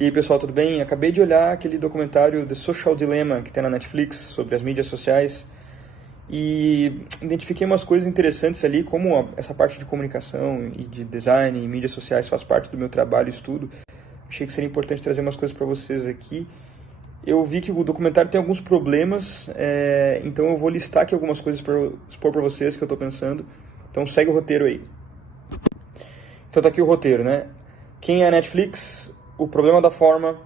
E aí, pessoal, tudo bem? Acabei de olhar aquele documentário The Social Dilemma que tem na Netflix sobre as mídias sociais e identifiquei umas coisas interessantes ali, como essa parte de comunicação e de design e mídias sociais faz parte do meu trabalho e estudo. Achei que seria importante trazer umas coisas para vocês aqui. Eu vi que o documentário tem alguns problemas, então eu vou listar aqui algumas coisas para expor para vocês que eu estou pensando. Então segue o roteiro aí. Então tá aqui o roteiro, né? Quem é a Netflix? O problema da forma.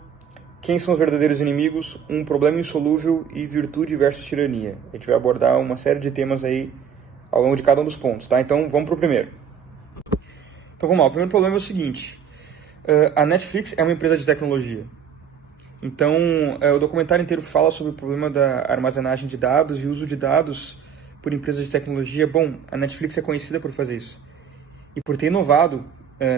Quem são os verdadeiros inimigos? Um problema insolúvel e virtude versus tirania. A gente vai abordar uma série de temas aí ao longo de cada um dos pontos, tá? Então vamos pro primeiro. Então vamos lá, o primeiro problema é o seguinte. A Netflix é uma empresa de tecnologia. Então o documentário inteiro fala sobre o problema da armazenagem de dados e uso de dados por empresas de tecnologia. Bom, a Netflix é conhecida por fazer isso e por ter inovado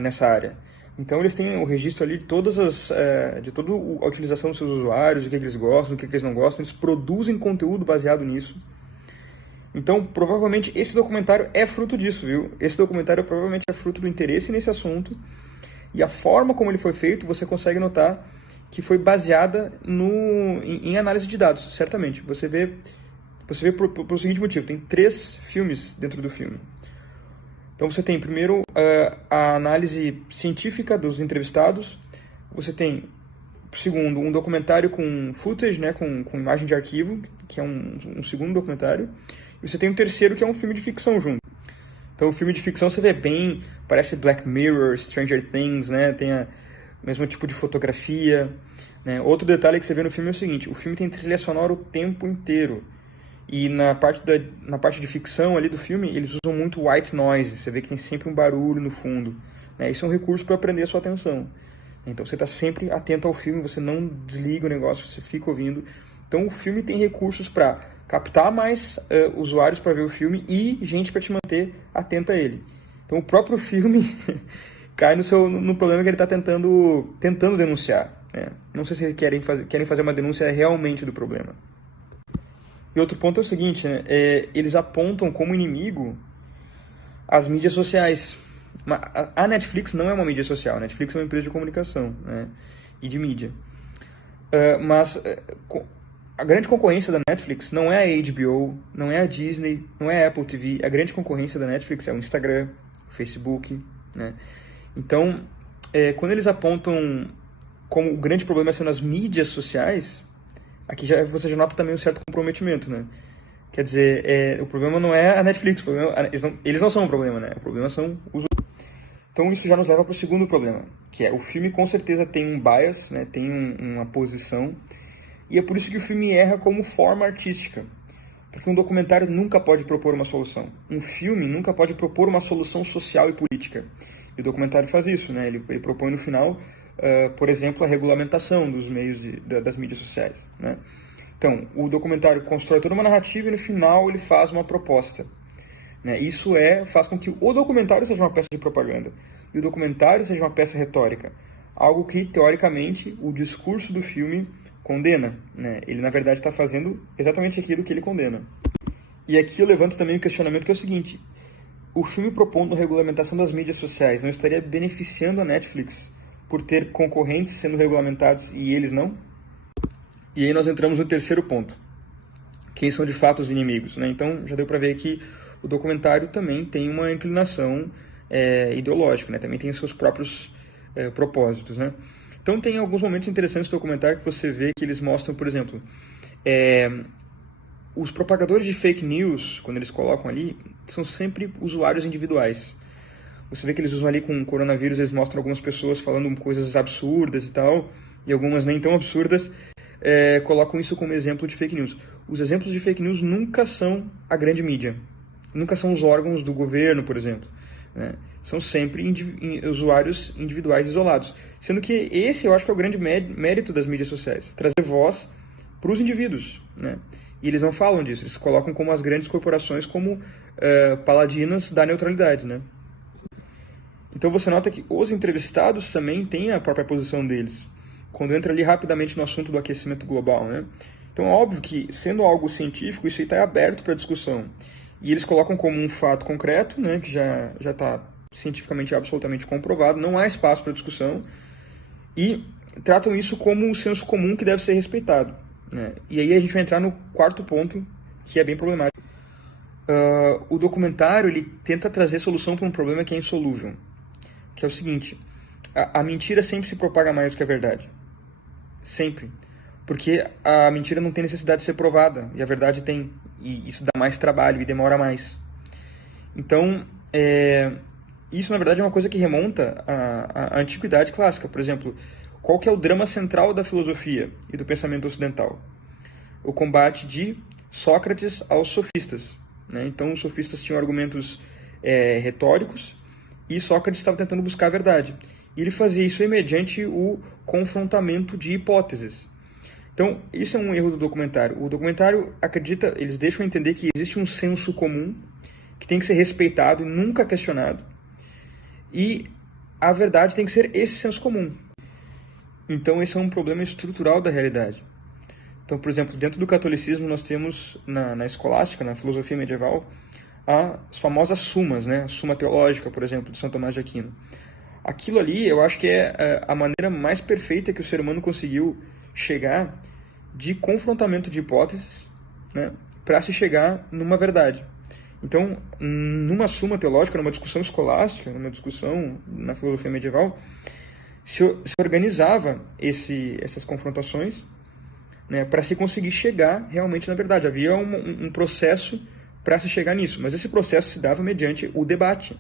nessa área. Então eles têm o registro ali de toda a utilização dos seus usuários, o que eles gostam, o que eles não gostam, eles produzem conteúdo baseado nisso. Então provavelmente esse documentário é fruto disso, viu? Esse documentário provavelmente é fruto do interesse nesse assunto e a forma como ele foi feito, você consegue notar que foi baseada em análise de dados, certamente. Você vê por seguinte motivo, tem 3 filmes dentro do filme. Então você tem primeiro a análise científica dos entrevistados, você tem, segundo, um documentário com footage, né, com imagem de arquivo, que é um segundo documentário, e você tem um terceiro que é um filme de ficção junto. Então o filme de ficção você vê bem, parece Black Mirror, Stranger Things, né, tem o mesmo tipo de fotografia, né. Outro detalhe que você vê no filme é o seguinte, o filme tem trilha sonora o tempo inteiro. E na parte de ficção ali do filme, eles usam muito white noise. Você vê que tem sempre um barulho no fundo, né? Isso é um recurso para prender a sua atenção. Então você está sempre atento ao filme, você não desliga o negócio, você fica ouvindo. Então o filme tem recursos para captar mais usuários para ver o filme e gente para te manter atenta a ele. Então o próprio filme cai no problema que ele está tentando denunciar, né? Não sei se eles querem fazer uma denúncia realmente do problema. E outro ponto é o seguinte, né? Eles apontam como inimigo as mídias sociais. A Netflix não é uma mídia social, a Netflix é uma empresa de comunicação, né, e de mídia. Mas a grande concorrência da Netflix não é a HBO, não é a Disney, não é a Apple TV. A grande concorrência da Netflix é o Instagram, o Facebook, né? Então, quando eles apontam como o grande problema sendo as mídias sociais, aqui você já nota também um certo comprometimento, né? Quer dizer, o problema não é a Netflix, eles não são um problema, né? O problema são os... Então isso já nos leva para o segundo problema, que é o filme com certeza tem um bias, né? Tem uma posição, e é por isso que o filme erra como forma artística. Porque um documentário nunca pode propor uma solução. Um filme nunca pode propor uma solução social e política. E o documentário faz isso, né? Ele propõe no final... por exemplo, a regulamentação dos meios das mídias sociais, né? Então, o documentário constrói toda uma narrativa e no final ele faz uma proposta, né? Isso faz com que o documentário seja uma peça de propaganda e o documentário seja uma peça retórica, algo que, teoricamente, o discurso do filme condena, né? Ele, na verdade, está fazendo exatamente aquilo que ele condena. E aqui eu levanto também o questionamento que é o seguinte: o filme propondo a regulamentação das mídias sociais não estaria beneficiando a Netflix por ter concorrentes sendo regulamentados e eles não? E aí nós entramos no terceiro ponto. Quem são de fato os inimigos, né? Então já deu para ver que o documentário também tem uma inclinação ideológica, né? Também tem os seus próprios propósitos, né? Então tem alguns momentos interessantes do documentário que você vê que eles mostram, por exemplo, os propagadores de fake news, quando eles colocam ali, são sempre usuários individuais. Você vê que eles usam ali com o coronavírus, eles mostram algumas pessoas falando coisas absurdas e tal, e algumas nem tão absurdas, colocam isso como exemplo de fake news. Os exemplos de fake news nunca são a grande mídia, nunca são os órgãos do governo, por exemplo, né? São sempre usuários individuais isolados. Sendo que esse eu acho que é o grande mérito das mídias sociais, trazer voz para os indivíduos, né? E eles não falam disso, eles colocam como as grandes corporações como paladinas da neutralidade, né? Então você nota que os entrevistados também têm a própria posição deles, quando entra ali rapidamente no assunto do aquecimento global, né? Então é óbvio que, sendo algo científico, isso aí está aberto para discussão. E eles colocam como um fato concreto, né, que já está cientificamente absolutamente comprovado, não há espaço para discussão. E tratam isso como um senso comum que deve ser respeitado, né? E aí a gente vai entrar no quarto ponto, que é bem problemático. O documentário ele tenta trazer solução para um problema que é insolúvel, que é o seguinte: a mentira sempre se propaga mais do que a verdade. Sempre. Porque a mentira não tem necessidade de ser provada, e a verdade tem. E isso dá mais trabalho e demora mais. Então, isso na verdade é uma coisa que remonta à antiguidade clássica. Por exemplo, qual que é o drama central da filosofia e do pensamento ocidental? O combate de Sócrates aos sofistas, né? Então, os sofistas tinham argumentos retóricos e Sócrates estava tentando buscar a verdade. E ele fazia isso mediante o confrontamento de hipóteses. Então, isso é um erro do documentário. O documentário acredita, eles deixam entender que existe um senso comum que tem que ser respeitado e nunca questionado. E a verdade tem que ser esse senso comum. Então, esse é um problema estrutural da realidade. Então, por exemplo, dentro do catolicismo, nós temos, na escolástica, na filosofia medieval, as famosas sumas, né? A Suma Teológica, por exemplo, de São Tomás de Aquino. Aquilo ali, eu acho que é a maneira mais perfeita que o ser humano conseguiu chegar de confrontamento de hipóteses, né, para se chegar numa verdade. Então, numa suma teológica, numa discussão escolástica, numa discussão na filosofia medieval, se organizava essas confrontações, né, para se conseguir chegar realmente na verdade. Havia um processo para se chegar nisso, mas esse processo se dava mediante o debate.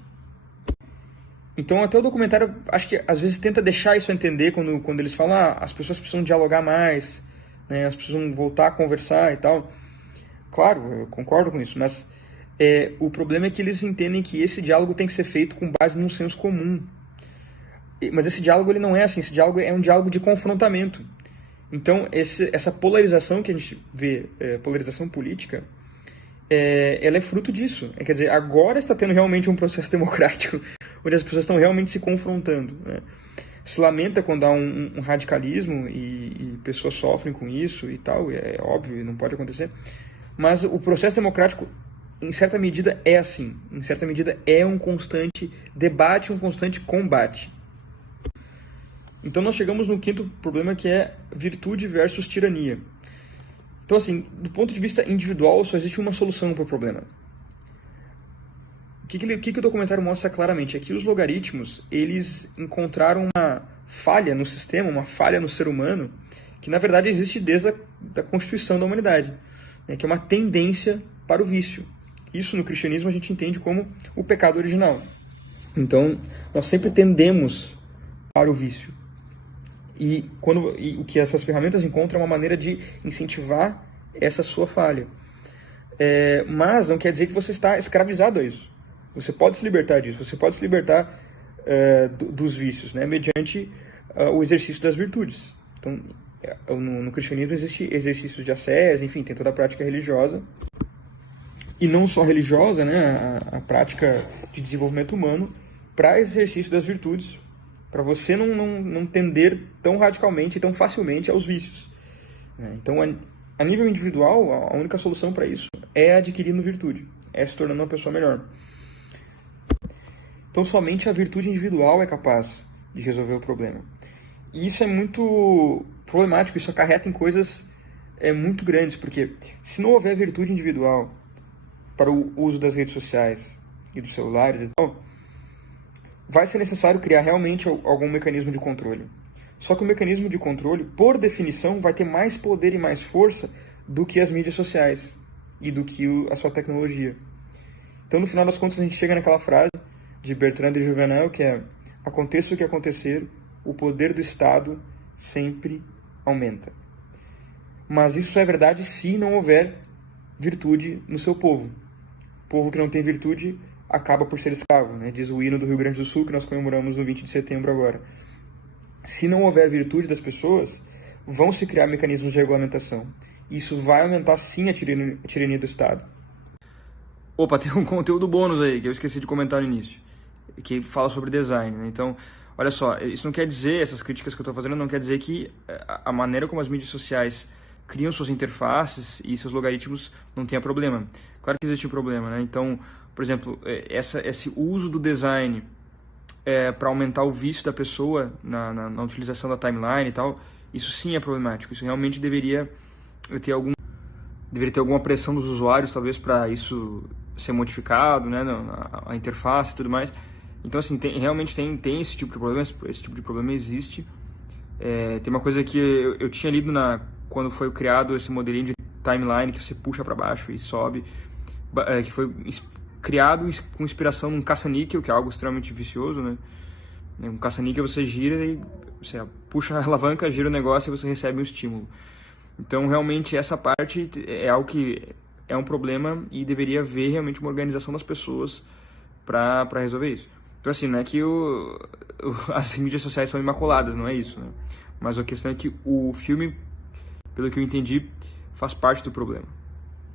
Então, até o documentário, acho que às vezes tenta deixar isso a entender quando eles falam as pessoas precisam dialogar mais, né, elas precisam voltar a conversar e tal. Claro, eu concordo com isso, mas o problema é que eles entendem que esse diálogo tem que ser feito com base num senso comum. Mas esse diálogo ele não é assim, esse diálogo é um diálogo de confrontamento. Então, essa polarização que a gente vê, polarização política, ela é fruto disso. Quer dizer, agora está tendo realmente um processo democrático, onde as pessoas estão realmente se confrontando, né? Se lamenta quando há um radicalismo e pessoas sofrem com isso e tal, é óbvio, não pode acontecer. Mas o processo democrático, em certa medida, é assim. Em certa medida, é um constante debate, um constante combate. Então, nós chegamos no quinto problema, que é virtude versus tirania. Então, assim, do ponto de vista individual, só existe uma solução para o problema. O que o documentário mostra claramente é que os logaritmos, eles encontraram uma falha no sistema, uma falha no ser humano, que na verdade existe desde a constituição da humanidade, né, que é uma tendência para o vício. Isso no cristianismo a gente entende como o pecado original. Então, nós sempre tendemos para o vício. E o que essas ferramentas encontram é uma maneira de incentivar essa sua falha. Mas não quer dizer que você está escravizado a isso. Você pode se libertar disso, você pode se libertar dos vícios, né, mediante o exercício das virtudes. Então, no cristianismo existe exercícios de ascese, enfim, tem toda a prática religiosa. E não só religiosa, né, a prática de desenvolvimento humano para exercício das virtudes, para você não tender tão radicalmente e tão facilmente aos vícios. Então, a nível individual, a única solução para isso é adquirindo virtude, é se tornando uma pessoa melhor. Então, somente a virtude individual é capaz de resolver o problema. E isso é muito problemático, isso acarreta em coisas muito grandes, porque se não houver virtude individual para o uso das redes sociais e dos celulares e tal, vai ser necessário criar realmente algum mecanismo de controle. Só que o mecanismo de controle, por definição, vai ter mais poder e mais força do que as mídias sociais e do que a sua tecnologia. Então, no final das contas, a gente chega naquela frase de Bertrand de Juvenal, que é: aconteça o que acontecer, o poder do Estado sempre aumenta. Mas isso só é verdade se não houver virtude no seu povo. O povo que não tem virtude acaba por ser escravo, né? Diz o hino do Rio Grande do Sul, que nós comemoramos no 20 de setembro agora. Se não houver virtude das pessoas, vão se criar mecanismos de regulamentação. Isso vai aumentar, sim, a tirania do Estado. Opa, tem um conteúdo bônus aí, que eu esqueci de comentar no início, que fala sobre design, né? Então, olha só, isso não quer dizer, essas críticas que eu estou fazendo, não quer dizer que a maneira como as mídias sociais criam suas interfaces e seus logaritmos não tenha problema. Claro que existe um problema, né? Então, por exemplo, esse uso do design para aumentar o vício da pessoa na utilização da timeline e tal, isso sim é problemático. Isso realmente deveria ter alguma pressão dos usuários, talvez, para isso ser modificado, né, a interface e tudo mais. Então, assim, realmente tem esse tipo de problema, esse tipo de problema existe. Tem uma coisa que eu tinha lido quando foi criado esse modelinho de timeline que você puxa para baixo e sobe, que foi criado com inspiração num caça-níquel, que é algo extremamente vicioso, né? Um caça-níquel você gira e você puxa a alavanca, gira o negócio e você recebe um estímulo. Então, realmente, essa parte é algo que é um problema e deveria haver realmente uma organização das pessoas para resolver isso. Então, assim, não é que as mídias sociais são imaculadas, não é isso, né? Mas a questão é que o filme, pelo que eu entendi, faz parte do problema.